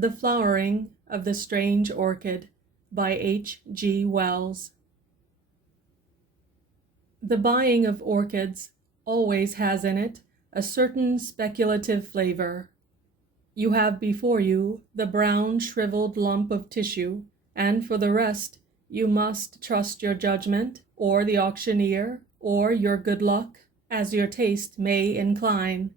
The Flowering of the Strange Orchid by H.G. Wells. The buying of orchids always has in it a certain speculative flavor. You have before you the brown shriveled lump of tissue, and for the rest you must trust your judgment, or the auctioneer, or your good luck, as your taste may incline.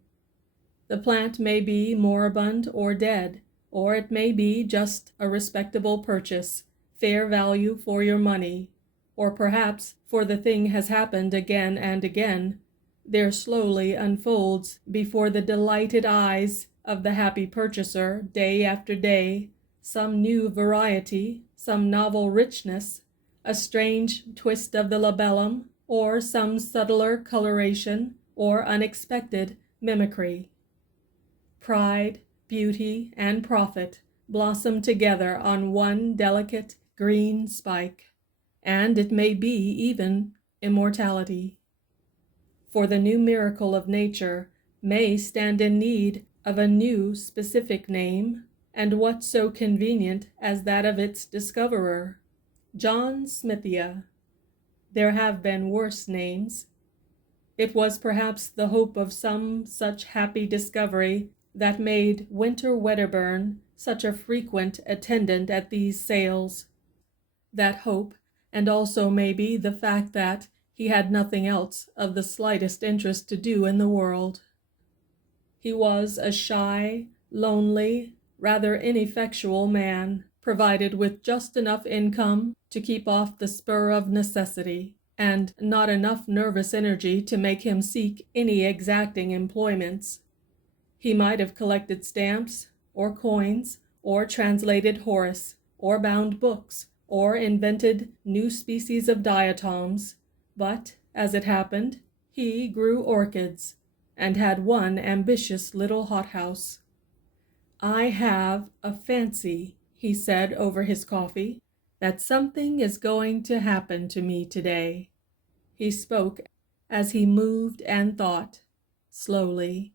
The plant may be moribund or dead, or it may be just a respectable purchase, fair value for your money, or perhaps, for the thing has happened again and again, there slowly unfolds before the delighted eyes of the happy purchaser, day after day, some new variety, some novel richness, a strange twist of the labellum, or some subtler coloration, or unexpected mimicry. Pride, beauty, and profit blossom together on one delicate green spike, and it may be even immortality. For the new miracle of nature may stand in need of a new specific name, and what so convenient as that of its discoverer? John Smithia. There have been worse names. It was perhaps the hope of some such happy discovery that made Winter Wedderburn such a frequent attendant at these sales. That hope, and also maybe the fact that he had nothing else of the slightest interest to do in the world. He was a shy, lonely, rather ineffectual man, provided with just enough income to keep off the spur of necessity, and not enough nervous energy to make him seek any exacting employments. He might have collected stamps, or coins, or translated Horace, or bound books, or invented new species of diatoms, but, as it happened, he grew orchids, and had one ambitious little hothouse. "I have a fancy," he said over his coffee, "that something is going to happen to me today." He spoke as he moved and thought, slowly.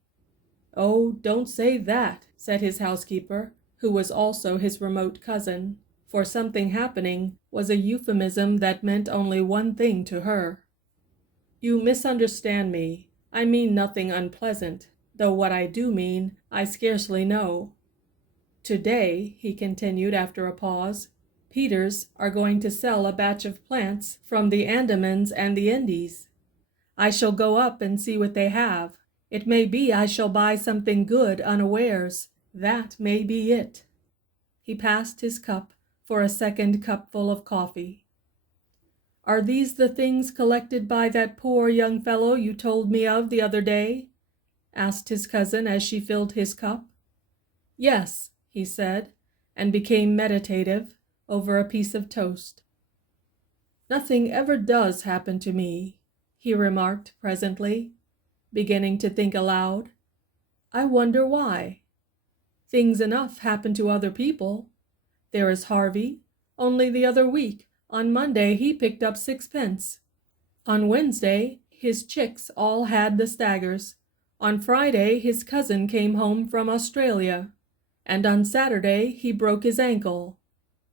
"Oh, don't say that," said his housekeeper, who was also his remote cousin, for something happening was a euphemism that meant only one thing to her. "You misunderstand me. I mean nothing unpleasant, though what I do mean I scarcely know. Today," he continued after a pause, "Peters are going to sell a batch of plants from the Andamans and the Indies. I shall go up and see what they have. It may be I shall buy something good unawares. That may be it." He passed his cup for a second cupful of coffee. "Are these the things collected by that poor young fellow you told me of the other day?" asked his cousin as she filled his cup. "Yes," he said, and became meditative over a piece of toast. "Nothing ever does happen to me," he remarked presently, beginning to think aloud. "I wonder why. Things enough happen to other people. There is Harvey. Only the other week, on Monday, he picked up 6 pence. On Wednesday, his chicks all had the staggers. On Friday, his cousin came home from Australia. And on Saturday, he broke his ankle.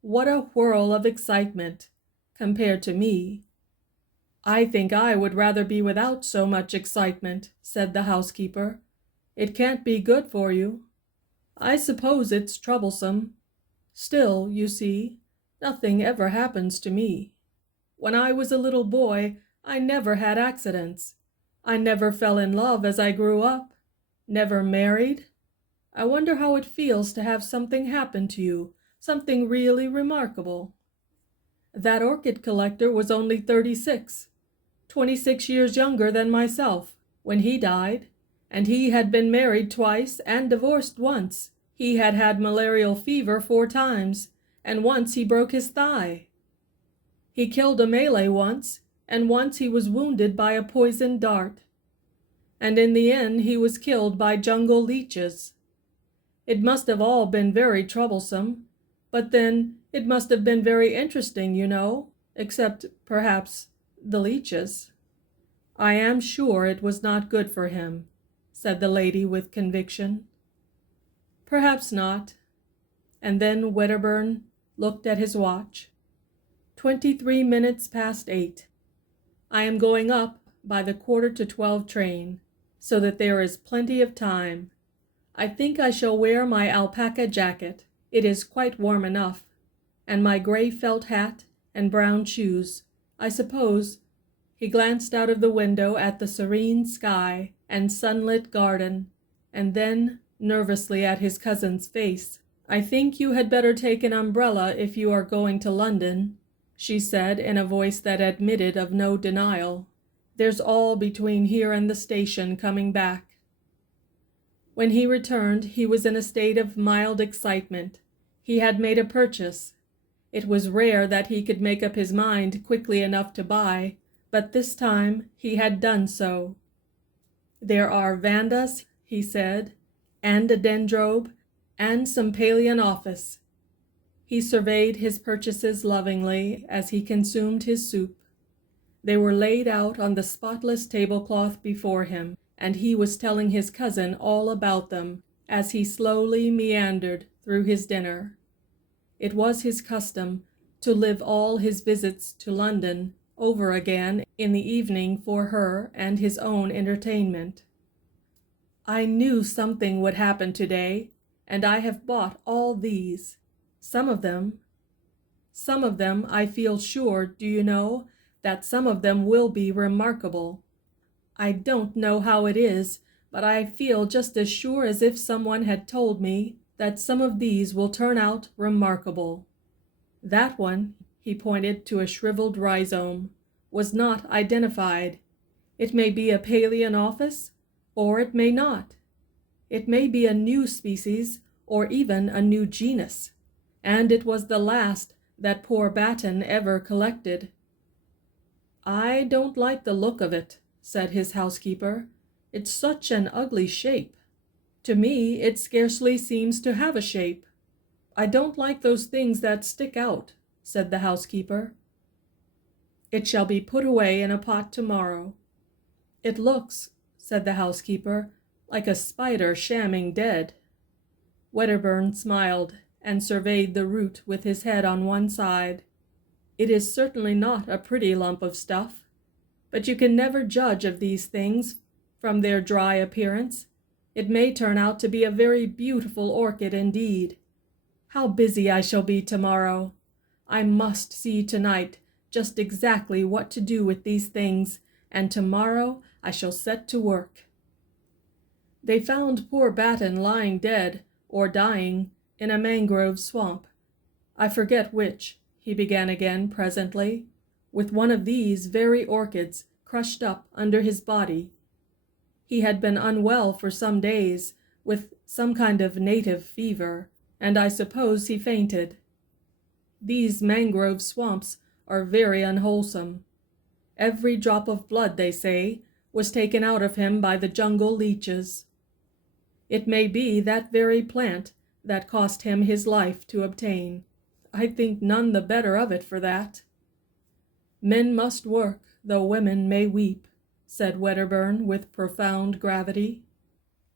What a whirl of excitement, compared to me." "I think I would rather be without so much excitement," said the housekeeper. "It can't be good for you. I suppose it's troublesome. Still, you see, nothing ever happens to me. When I was a little boy, I never had accidents. I never fell in love as I grew up. Never married. I wonder how it feels to have something happen to you, something really remarkable. That orchid collector was only 36, 26 years younger than myself, when he died, and he had been married twice and divorced once. He had had malarial fever 4 times, and once he broke his thigh. He killed a Malay once, and once he was wounded by a poisoned dart. And in the end he was killed by jungle leeches. It must have all been very troublesome, but then it must have been very interesting, you know, except, perhaps, the leeches." "I am sure it was not good for him," said the lady with conviction. "Perhaps not. And then Wedderburn looked at his watch. 23 minutes past 8. I am going up by the 11:45 train, so that there is plenty of time. I think I shall wear my alpaca jacket, it is quite warm enough, and my gray felt hat and brown shoes. I suppose— He glanced out of the window at the serene sky and sunlit garden, and then nervously at his cousin's face. "I think you had better take an umbrella if you are going to London," she said in a voice that admitted of no denial. "There's all between here and the station coming back." When he returned, he was in a state of mild excitement. He had made a purchase. It was rare that he could make up his mind quickly enough to buy, but this time he had done so. "There are Vandas," he said, "and a Dendrobe, and some Palian office." He surveyed his purchases lovingly as he consumed his soup. They were laid out on the spotless tablecloth before him, and he was telling his cousin all about them as he slowly meandered through his dinner. It was his custom to live all his visits to London over again in the evening for her and his own entertainment. "I knew something would happen today, and I have bought all these. Some of them, I feel sure, do you know, that some of them will be remarkable. I don't know how it is, but I feel just as sure as if someone had told me that some of these will turn out remarkable. That one," he pointed to a shriveled rhizome, "was not identified. It may be a Palian office, or it may not. It may be a new species, or even a new genus, and it was the last that poor Batten ever collected." "I don't like the look of it," said his housekeeper. "It's such an ugly shape. To me it scarcely seems to have a shape." "I don't like those things that stick out," said the housekeeper. "It shall be put away in a pot tomorrow." "It looks," said the housekeeper, "like a spider shamming dead." Wedderburn smiled and surveyed the root with his head on one side. "It is certainly not a pretty lump of stuff, but you can never judge of these things from their dry appearance. It may turn out to be a very beautiful orchid indeed. How busy I shall be tomorrow! I must see tonight just exactly what to do with these things, and tomorrow I shall set to work." They found poor Batten lying dead, or dying, in a mangrove swamp. "I forget which," he began again presently, "with one of these very orchids crushed up under his body. He had been unwell for some days, with some kind of native fever, and I suppose he fainted. These mangrove swamps are very unwholesome. Every drop of blood, they say, was taken out of him by the jungle leeches. It may be that very plant that cost him his life to obtain. I think none the better of it for that." "Men must work, though women may weep," said Wedderburn with profound gravity.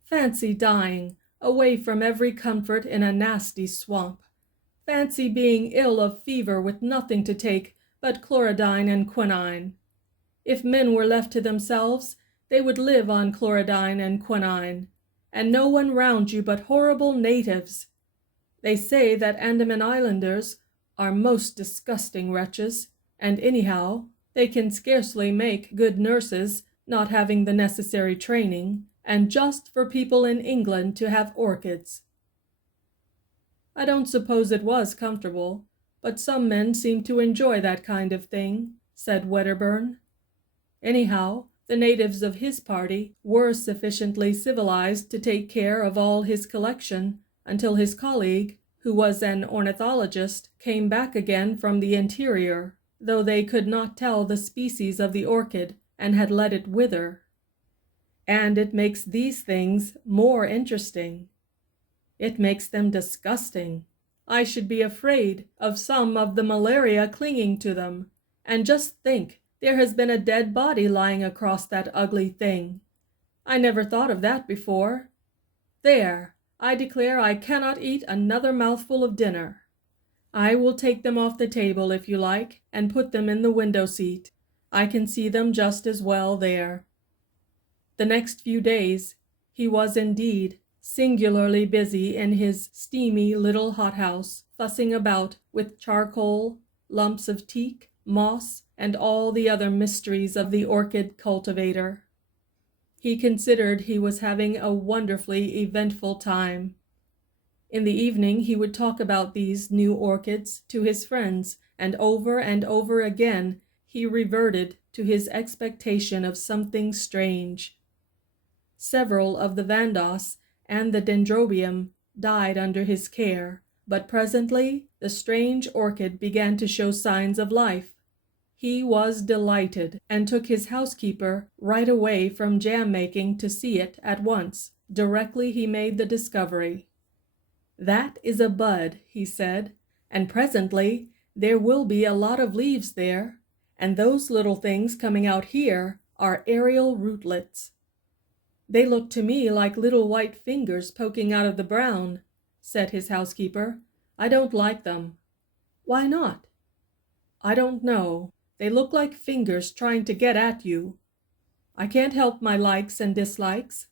"Fancy dying, away from every comfort in a nasty swamp. Fancy being ill of fever with nothing to take but chlorodyne and quinine. If men were left to themselves, they would live on chlorodyne and quinine, and no one round you but horrible natives. They say that Andaman Islanders are most disgusting wretches, and anyhow, they can scarcely make good nurses, not having the necessary training, and just for people in England to have orchids." "I don't suppose it was comfortable, but some men seem to enjoy that kind of thing," said Wedderburn. "Anyhow, the natives of his party were sufficiently civilized to take care of all his collection until his colleague, who was an ornithologist, came back again from the interior, though they could not tell the species of the orchid and had let it wither. And it makes these things more interesting. It makes them disgusting. I should be afraid of some of the malaria clinging to them. And just think, there has been a dead body lying across that ugly thing. I never thought of that before. There, I declare I cannot eat another mouthful of dinner. I will take them off the table, if you like, and put them in the window seat. I can see them just as well there." The next few days he was indeed singularly busy in his steamy little hothouse, fussing about with charcoal, lumps of teak, moss, and all the other mysteries of the orchid cultivator. He considered he was having a wonderfully eventful time. In the evening he would talk about these new orchids to his friends, and over again he reverted to his expectation of something strange. Several of the Vandas and the Dendrobium died under his care, but presently the strange orchid began to show signs of life. He was delighted, and took his housekeeper right away from jam making to see it at once, directly he made the discovery. "That is a bud," he said, "and presently there will be a lot of leaves there, and those little things coming out here are aerial rootlets." "They look to me like little white fingers poking out of the brown," said his housekeeper. "I don't like them." "Why not?" "I don't know. They look like fingers trying to get at you. I can't help my likes and dislikes.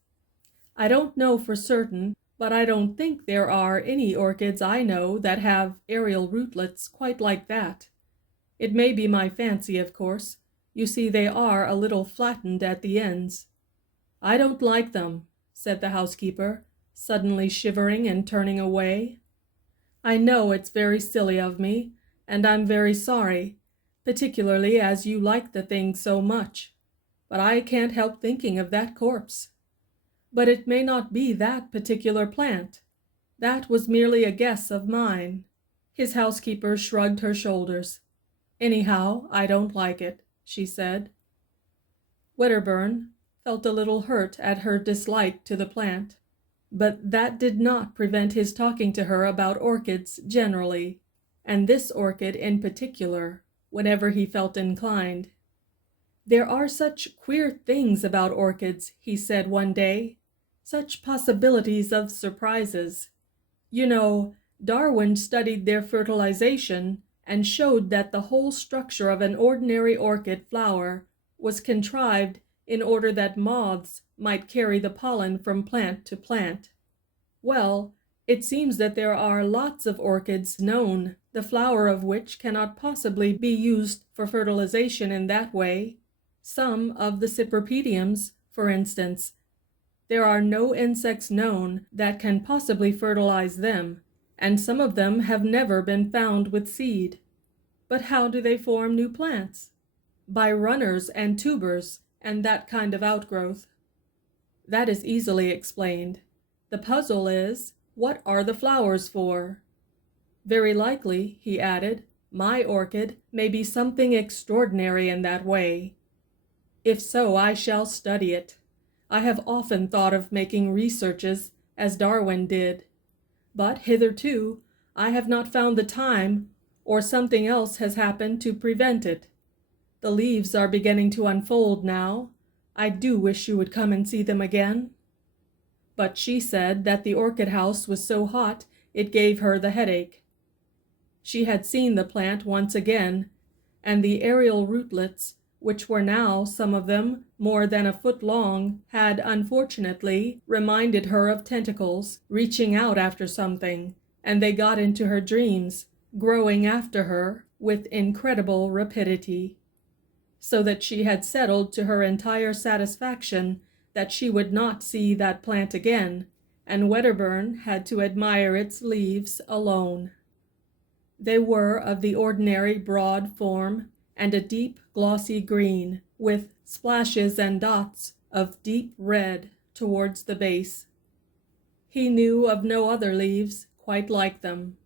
I don't know for certain, but I don't think there are any orchids I know that have aerial rootlets quite like that. It may be my fancy, of course. You see, they are a little flattened at the ends." "I don't like them," said the housekeeper, suddenly shivering and turning away. "I know it's very silly of me, and I'm very sorry, particularly as you like the thing so much, but I can't help thinking of that corpse. But it may not be that particular plant. That was merely a guess of mine." His housekeeper shrugged her shoulders. "Anyhow, I don't like it," she said. Wedderburn felt a little hurt at her dislike to the plant, but that did not prevent his talking to her about orchids generally, and this orchid in particular, whenever he felt inclined. "There are such queer things about orchids," he said one day, "such possibilities of surprises. You know, Darwin studied their fertilization and showed that the whole structure of an ordinary orchid flower was contrived in order that moths might carry the pollen from plant to plant. Well, it seems that there are lots of orchids known, the flower of which cannot possibly be used for fertilization in that way. Some of the cypripediums, for instance. There are no insects known that can possibly fertilize them, and some of them have never been found with seed. But how do they form new plants? By runners and tubers, and that kind of outgrowth. That is easily explained. The puzzle is, what are the flowers for? Very likely," he added, "my orchid may be something extraordinary in that way. If so, I shall study it. I have often thought of making researches, as Darwin did, but hitherto I have not found the time, or something else has happened to prevent it. The leaves are beginning to unfold now. I do wish you would come and see them again." But she said that the orchid house was so hot it gave her the headache. She had seen the plant once again, and the aerial rootlets, which were now, some of them, more than a foot long, had unfortunately reminded her of tentacles reaching out after something, and they got into her dreams, growing after her with incredible rapidity. So that she had settled to her entire satisfaction that she would not see that plant again, and Wedderburn had to admire its leaves alone. They were of the ordinary broad form, and a deep glossy green, with splashes and dots of deep red towards the base. He knew of no other leaves quite like them.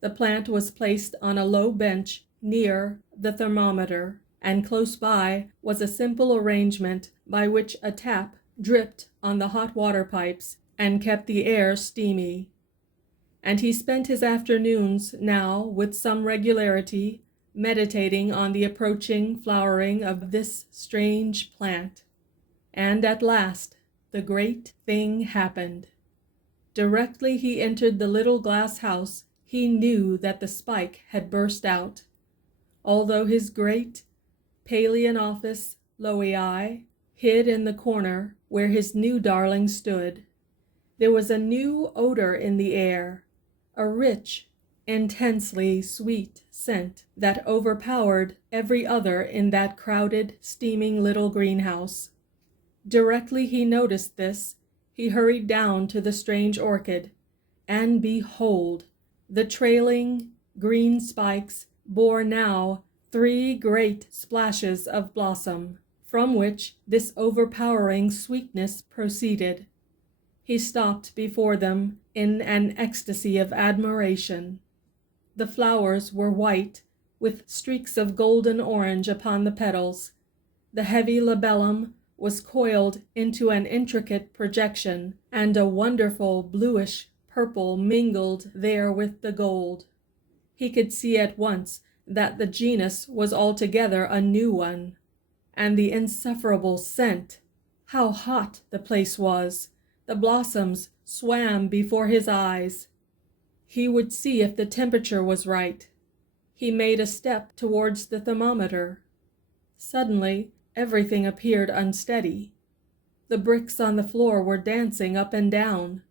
The plant was placed on a low bench near the thermometer, and close by was a simple arrangement by which a tap dripped on the hot water pipes and kept the air steamy. And he spent his afternoons now with some regularity, meditating on the approaching flowering of this strange plant. And at last the great thing happened. Directly he entered the little glass house, he knew that the spike had burst out. Although his great Palian office, Loei, hid in the corner where his new darling stood, there was a new odor in the air, a rich, intensely sweet scent that overpowered every other in that crowded, steaming little greenhouse. Directly he noticed this, he hurried down to the strange orchid, and behold, the trailing green spikes bore now 3 great splashes of blossom, from which this overpowering sweetness proceeded. He stopped before them in an ecstasy of admiration. The flowers were white, with streaks of golden orange upon the petals. The heavy labellum was coiled into an intricate projection, and a wonderful bluish purple mingled there with the gold. He could see at once that the genus was altogether a new one. And the insufferable scent! How hot the place was! The blossoms swam before his eyes. He would see if the temperature was right. He made a step towards the thermometer. Suddenly, everything appeared unsteady. The bricks on the floor were dancing up and down.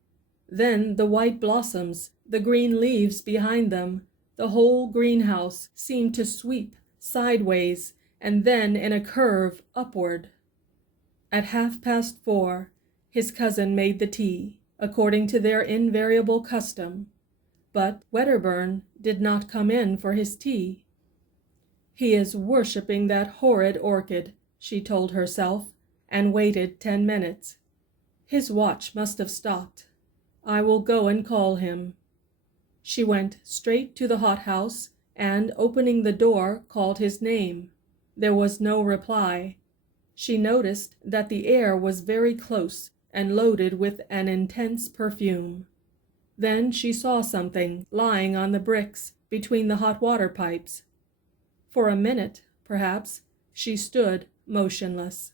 Then the white blossoms, the green leaves behind them, the whole greenhouse seemed to sweep sideways and then in a curve upward. At 4:30, his cousin made the tea, according to their invariable custom, but Wedderburn did not come in for his tea. "He is worshipping that horrid orchid," she told herself, and waited 10 minutes. "His watch must have stopped. I will go and call him." She went straight to the hothouse, and opening the door, called his name. There was no reply. She noticed that the air was very close and loaded with an intense perfume. Then she saw something lying on the bricks between the hot water pipes. For a minute, perhaps, she stood motionless.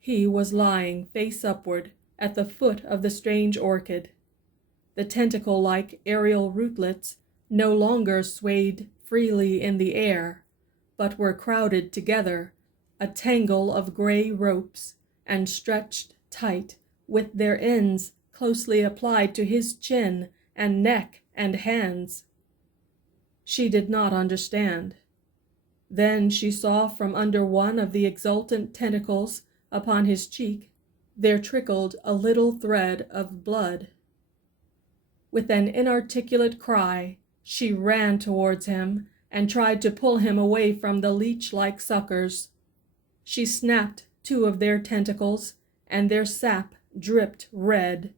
He was lying face upward at the foot of the strange orchid. The tentacle-like aerial rootlets no longer swayed freely in the air, but were crowded together, a tangle of gray ropes, and stretched tight, with their ends closely applied to his chin and neck and hands. She did not understand. Then she saw from under one of the exultant tentacles upon his cheek there trickled a little thread of blood. With an inarticulate cry, she ran towards him and tried to pull him away from the leech-like suckers. She snapped 2 of their tentacles, and their sap dripped red.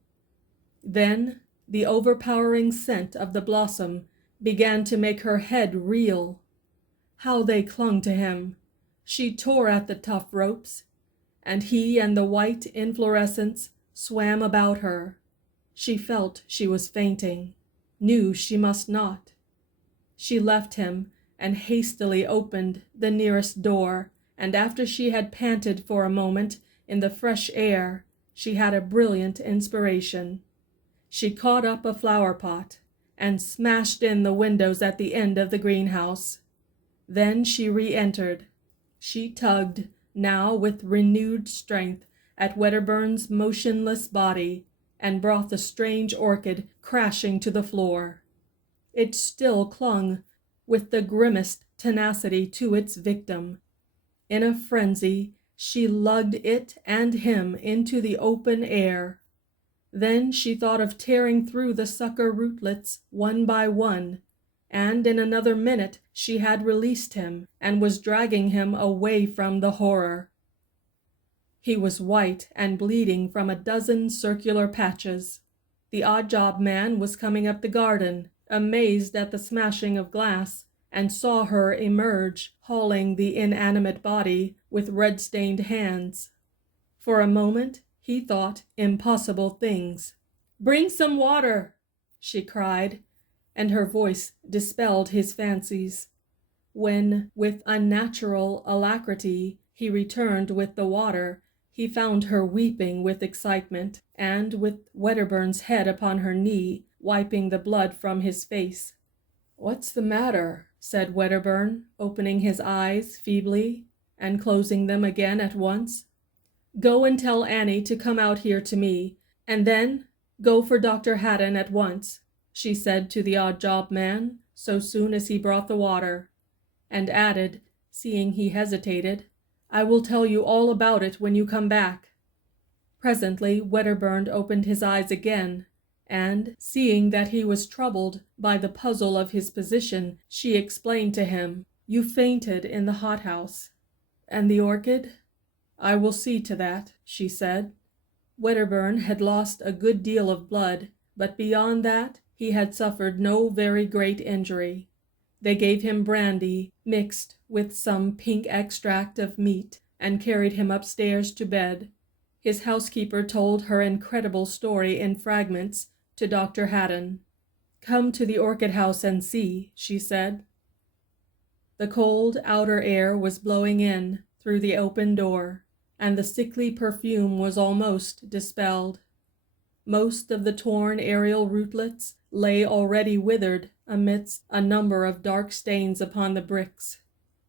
Then the overpowering scent of the blossom began to make her head reel. How they clung to him! She tore at the tough ropes, and he and the white inflorescence swam about her. She felt she was fainting, knew she must not. She left him and hastily opened the nearest door, and after she had panted for a moment in the fresh air, she had a brilliant inspiration. She caught up a flower pot and smashed in the windows at the end of the greenhouse. Then she re-entered. She tugged, now with renewed strength, at Wedderburn's motionless body, and brought the strange orchid crashing to the floor. It still clung with the grimmest tenacity to its victim. In a frenzy, she lugged it and him into the open air. Then she thought of tearing through the sucker rootlets one by one, and in another minute she had released him and was dragging him away from the horror. He was white and bleeding from a dozen circular patches. The odd-job man was coming up the garden, amazed at the smashing of glass, and saw her emerge, hauling the inanimate body with red-stained hands. For a moment he thought impossible things. "Bring some water!" she cried, and her voice dispelled his fancies. When, with unnatural alacrity, he returned with the water, he found her weeping with excitement, and with Wedderburn's head upon her knee, wiping the blood from his face. "What's the matter?" said Wedderburn, opening his eyes feebly, and closing them again at once. "Go and tell Annie to come out here to me, and then go for Dr. Haddon at once," she said to the odd job man, so soon as he brought the water, and added, seeing he hesitated, "I will tell you all about it when you come back." Presently Wedderburn opened his eyes again, and, seeing that he was troubled by the puzzle of his position, she explained to him, "You fainted in the hothouse." "And the orchid?" "I will see to that," she said. Wedderburn had lost a good deal of blood, but beyond that he had suffered no very great injury. They gave him brandy mixed with some pink extract of meat, and carried him upstairs to bed. His housekeeper told her incredible story in fragments to Dr. Haddon. "Come to the orchid house and see," she said. The cold outer air was blowing in through the open door, and the sickly perfume was almost dispelled. Most of the torn aerial rootlets lay already withered amidst a number of dark stains upon the bricks.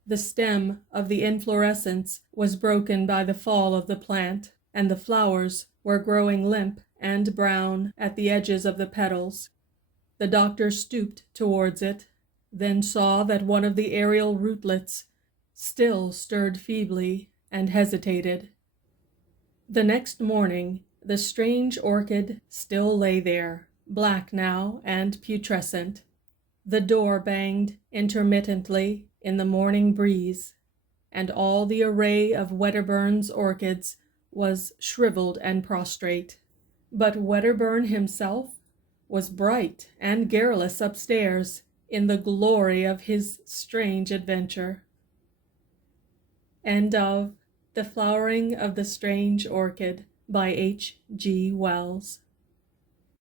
The stem of the inflorescence was broken by the fall of the plant, and the flowers were growing limp and brown at the edges of the petals. The doctor stooped towards it, then saw that one of the aerial rootlets still stirred feebly and hesitated. The next morning the strange orchid still lay there, black now and putrescent. The door banged intermittently in the morning breeze, and all the array of Wedderburn's orchids was shriveled and prostrate. But Wedderburn himself was bright and garrulous upstairs in the glory of his strange adventure. End of The Flowering of the Strange Orchid by H. G. Wells.